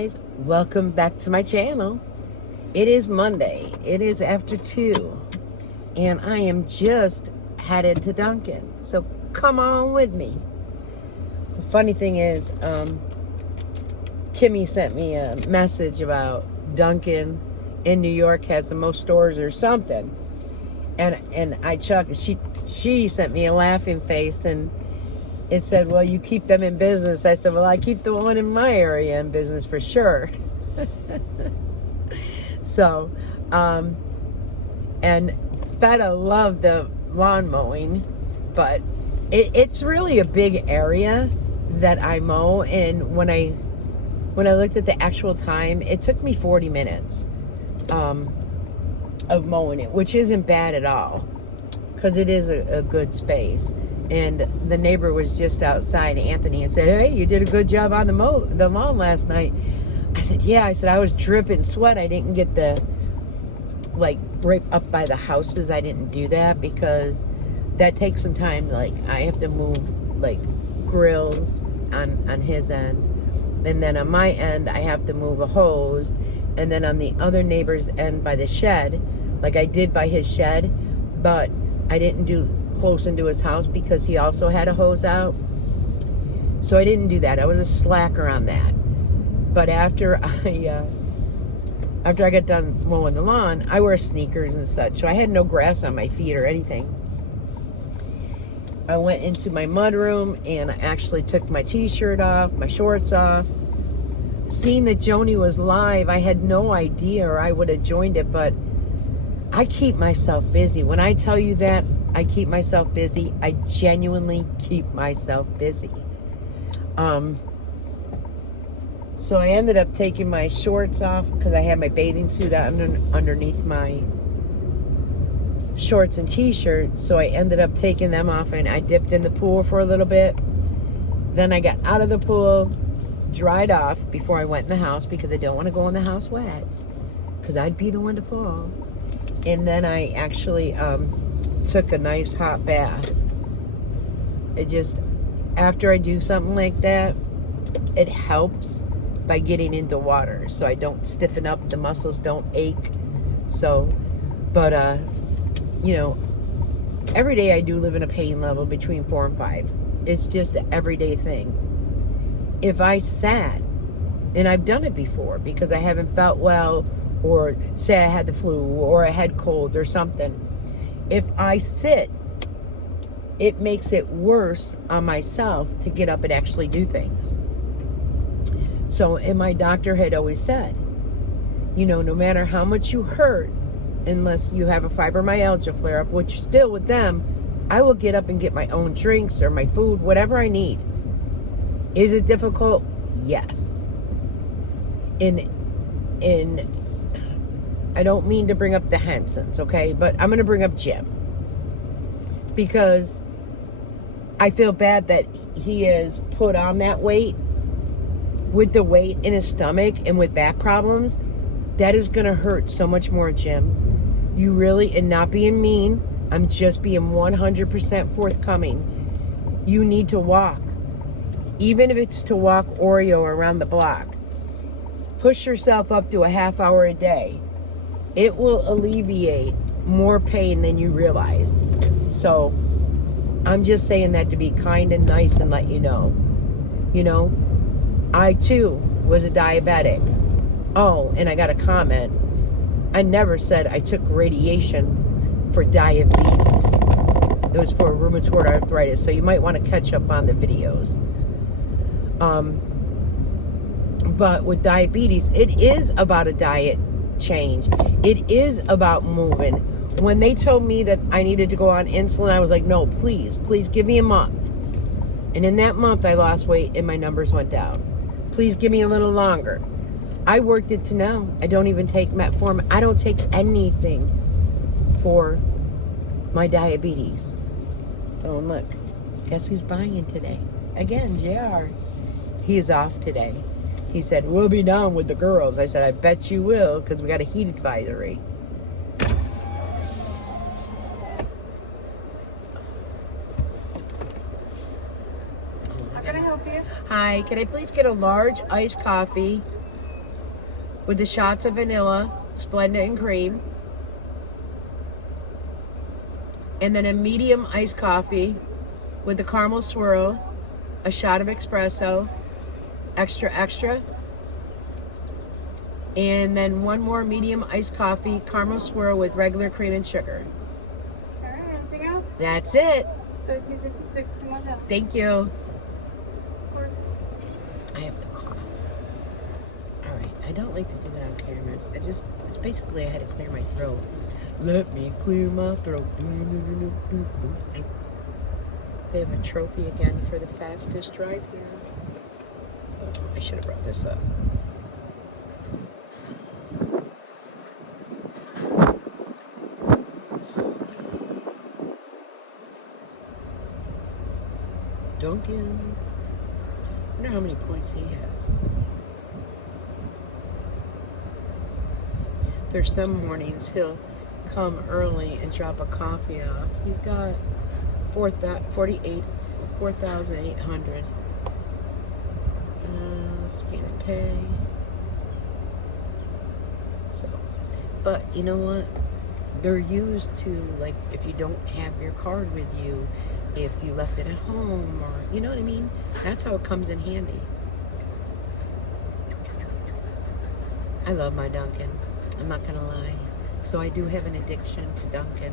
guys, welcome back to my channel. It is Monday. It is after 2 and I am just headed to Dunkin', so come on with me. The funny thing is, Kimmy sent me a message about Dunkin' in New York has the most stores or something, and I chuckled. She sent me a laughing face, and it said, well, you keep them in business. I said, well, I keep the one in my area in business for sure. So, and Feta loved the lawn mowing, but it's really a big area that I mow. And when I looked at the actual time, it took me 40 minutes of mowing it, which isn't bad at all, because it is a good space. And the neighbor was just outside, Anthony, and said, hey, you did a good job on the lawn last night. I said, yeah. I said, I was dripping sweat. I didn't get like, right up by the houses. I didn't do that because that takes some time. Like, I have to move, like, grills on his end. And then on my end, I have to move a hose. And then on the other neighbor's end by the shed, like I did by his shed, but I didn't do close into his house because he also had a hose out. So I didn't do that. I was a slacker on that. But after I got done mowing the lawn, I wear sneakers and such, so I had no grass on my feet or anything. I went into my mudroom and I actually took my t-shirt off, my shorts off. Seeing that Joni was live, I had no idea, or I would have joined it, but I keep myself busy. When I tell you that I keep myself busy, I genuinely keep myself busy. So I ended up taking my shorts off because I had my bathing suit underneath my shorts and t-shirt. So I ended up taking them off and I dipped in the pool for a little bit. Then I got out of the pool, dried off before I went in the house because I don't want to go in the house wet because I'd be the one to fall. And then I actually took a nice hot bath. It just, after I do something like that, it helps by getting into water so I don't stiffen up, the muscles don't ache. So, but you know, every day I do live in a pain level between 4 and 5. It's just an everyday thing. If I sat, and I've done it before because I haven't felt well, or say I had the flu or a head cold or something, if I sit, it makes it worse on myself to get up and actually do things. So, and my doctor had always said, you know, no matter how much you hurt, unless you have a fibromyalgia flare-up, which still with them, I will get up and get my own drinks or my food, whatever I need. Is it difficult? Yes. And I don't mean to bring up the Hensons, okay? But I'm going to bring up Jim. Because I feel bad that he is put on that weight. With the weight in his stomach and with back problems, that is going to hurt so much more, Jim. You really, and not being mean, I'm just being 100% forthcoming. You need to walk. Even if it's to walk Oreo around the block. Push yourself up to a half hour a day. It will alleviate more pain than you realize. So, I'm just saying that to be kind and nice and let you know. You know, I too was a diabetic. Oh, and I got a comment. I never said I took radiation for diabetes. It was for rheumatoid arthritis, so you might want to catch up on the videos. But with diabetes, it is about a diet change. It is about moving. When they told me that I needed to go on insulin, I was like, no, please give me a month. And in that month, I lost weight and my numbers went down. Please give me a little longer. I worked it to now. I don't even take metformin. I don't take anything for my diabetes. Oh, and look. Guess who's buying today? Again, JR. He is off today. He said, we'll be down with the girls. I said, I bet you will, because we got a heat advisory. How can I help you? Hi, can I please get a large iced coffee with the shots of vanilla, Splenda and cream. And then a medium iced coffee with the caramel swirl, a shot of espresso, extra, extra. And then one more medium iced coffee, caramel swirl with regular cream and sugar. All right, anything else? That's it. 1356, come on down. Thank you. Of course. I have to cough. All right, I don't like to do it on cameras. It's basically I had to clear my throat. Let me clear my throat. They have a trophy again for the fastest drive-thru. I should have brought this up. Duncan. I wonder how many points he has. There's some mornings he'll come early and drop a coffee off. He's got 4,800. Scan and pay. So, but you know what? They're used to, like, if you don't have your card with you, if you left it at home, or you know what I mean? That's how it comes in handy. I love my Dunkin'. I'm not gonna lie. So I do have an addiction to Dunkin'.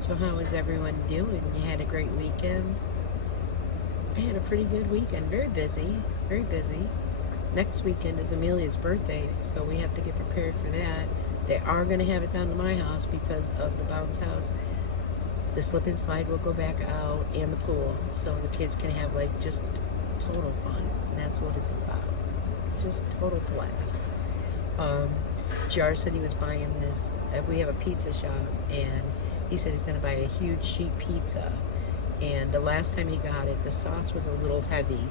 So how is everyone doing? You had a great weekend? I had a pretty good weekend. Very busy. Very busy. Next weekend is Amelia's birthday, so we have to get prepared for that. They are going to have it down to my house because of the bounce house. The slip and slide will go back out, and the pool, so the kids can have like just total fun. And that's what it's about. Just total blast. Jar said he was buying this. We have a pizza shop, and he said he's going to buy a huge sheet pizza. And the last time he got it, the sauce was a little heavy,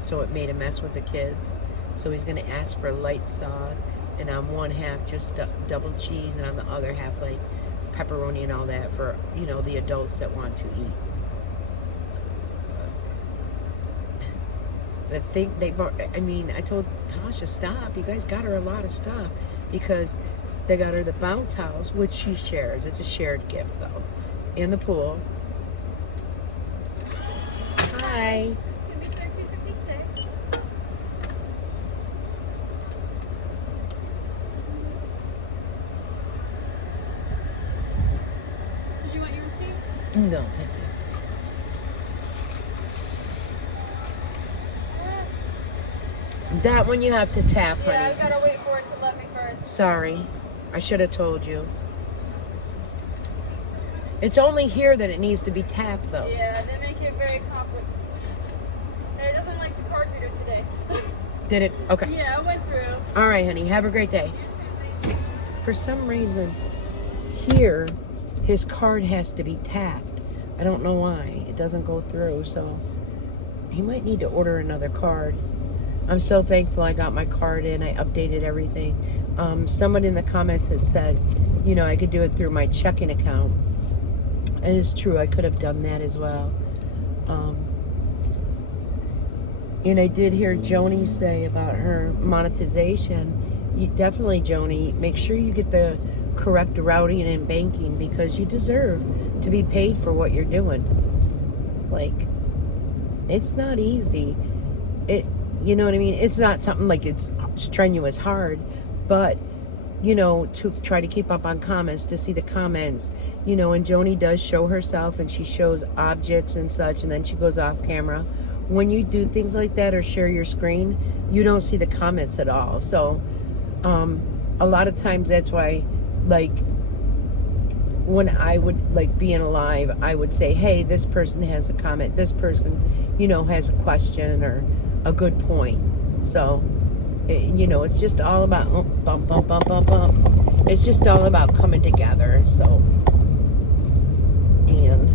so it made a mess with the kids. So he's going to ask for light sauce, and on one half just double cheese, and on the other half like pepperoni and all that for, you know, the adults that want to eat. The thing I told Tasha, stop, you guys got her a lot of stuff, because they got her the bounce house, which she shares. It's a shared gift though, and the pool. Hi. It's gonna be 1356. Did you want your receipt? No, thank you. That one you have to tap, honey. Yeah, I gotta wait for it to let me first. Sorry, I should have told you. It's only here that it needs to be tapped, though. Yeah, they make it very complicated. And it doesn't like the card reader today. Did it? Okay. Yeah, I went through. All right, honey. Have a great day. You too, thank you. For some reason, here, his card has to be tapped. I don't know why. It doesn't go through, so he might need to order another card. I'm so thankful I got my card in. I updated everything. Someone in the comments had said, you know, I could do it through my checking account. And it's true, I could have done that as well. And I did hear Joni say about her monetization. You definitely, Joni, make sure you get the correct routing and banking, because you deserve to be paid for what you're doing. Like, it's not easy. You know what I mean? It's not something like it's strenuous hard, but, you know, to try to keep up on comments, to see the comments, you know, and Joni does show herself, and she shows objects and such, and then she goes off camera. When you do things like that or share your screen, you don't see the comments at all. So, a lot of times that's why, like, when I would, like, be in a live, I would say, hey, this person has a comment, this person, you know, has a question or a good point. So, you know, it's just all about bump, bump, bump, bump, bump. It's just all about coming together. So, and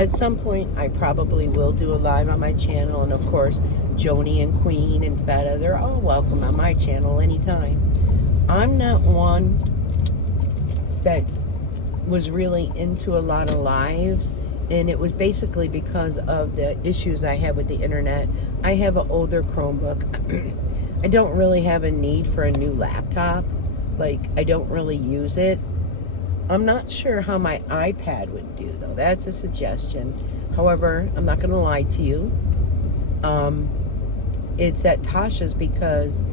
at some point, I probably will do a live on my channel. And of course, Joni and Queen and Feta, they're all welcome on my channel anytime. I'm not one that was really into a lot of lives, and it was basically because of the issues I had with the internet. I have an older Chromebook. I don't really have a need for a new laptop. Like, I don't really use it. I'm not sure how my iPad would do, though. That's a suggestion. However, I'm not going to lie to you. It's at Tasha's because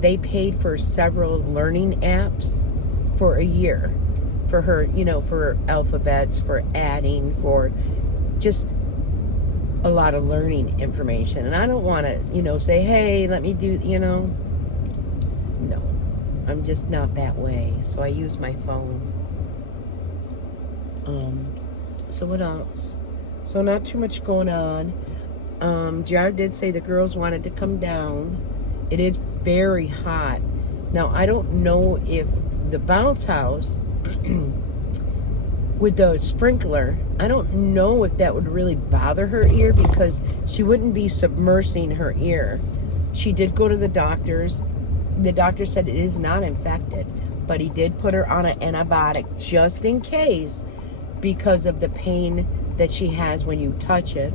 they paid for several learning apps for a year. For her, you know, for alphabets, for adding, for just a lot of learning information. And I don't want to, you know, say, hey, let me do, you know. No, I'm just not that way. So I use my phone. So what else? So not too much going on. JR did say the girls wanted to come down. It is very hot. Now, I don't know if the bounce house with the sprinkler, I don't know if that would really bother her ear, because she wouldn't be submersing her ear. She did go to the doctors. The doctor said it is not infected, but he did put her on an antibiotic just in case, because of the pain that she has when you touch it.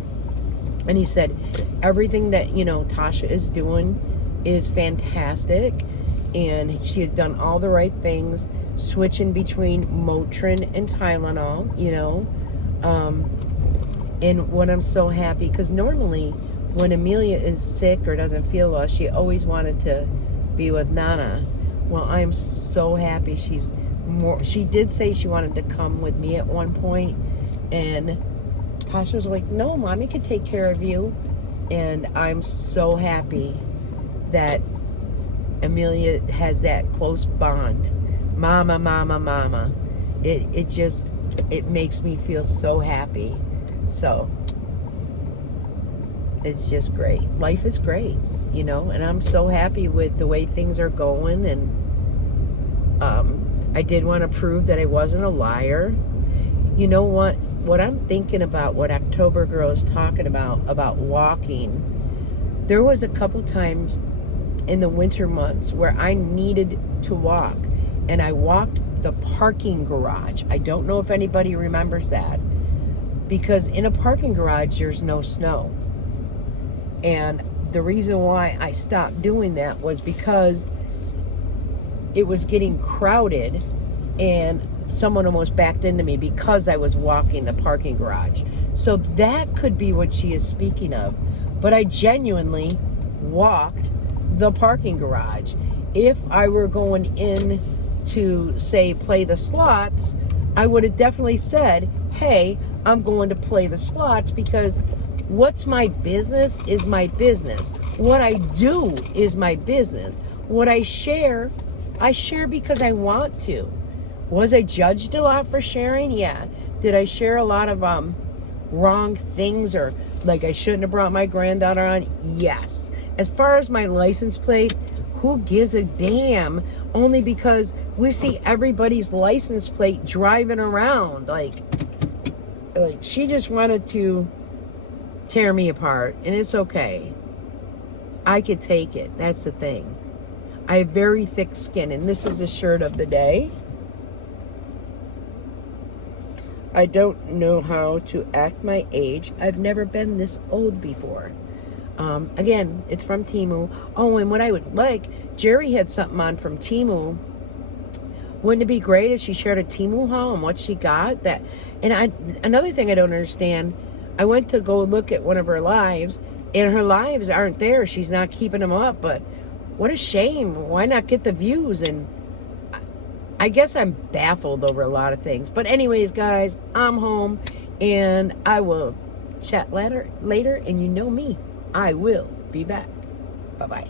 And he said everything that, you know, Tasha is doing is fantastic, and she has done all the right things, switching between Motrin and Tylenol, you know. And what I'm so happy, because normally when Amelia is sick or doesn't feel well, she always wanted to be with Nana. Well, I'm so happy she's more. She did say she wanted to come with me at one point, and Tasha was like, no, Mommy can take care of you. And I'm so happy that Amelia has that close bond. Mama, mama, mama. It just, it makes me feel so happy. So it's just great. Life is great, you know, and I'm so happy with the way things are going. And I did want to prove that I wasn't a liar. You know what I'm thinking about, what October Girl is talking about walking. There was a couple times in the winter months where I needed to walk, and I walked the parking garage. I don't know if anybody remembers that, because in a parking garage there's no snow. And the reason why I stopped doing that was because it was getting crowded, and someone almost backed into me because I was walking the parking garage. So that could be what she is speaking of. But I genuinely walked the parking garage. If I were going in to, say, play the slots, I would have definitely said, hey, I'm going to play the slots, because what's my business is my business. What I do is my business. What I share because I want to. Was I judged a lot for sharing? Yeah. Did I share a lot of wrong things, or like I shouldn't have brought my granddaughter on? Yes. As far as my license plate, who gives a damn? Only because we see everybody's license plate driving around. Like she just wanted to tear me apart, and it's okay. I could take it. That's the thing. I have very thick skin, and this is the shirt of the day. I don't know how to act my age. I've never been this old before. Again, it's from Temu. Oh, and what I would like, Jerry had something on from Temu. Wouldn't it be great if she shared a Temu haul and what she got? Another thing I don't understand, I went to go look at one of her lives, and her lives aren't there. She's not keeping them up, but what a shame. Why not get the views? And I guess I'm baffled over a lot of things. But anyways, guys, I'm home, and I will chat later, and you know me. I will be back. Bye-bye.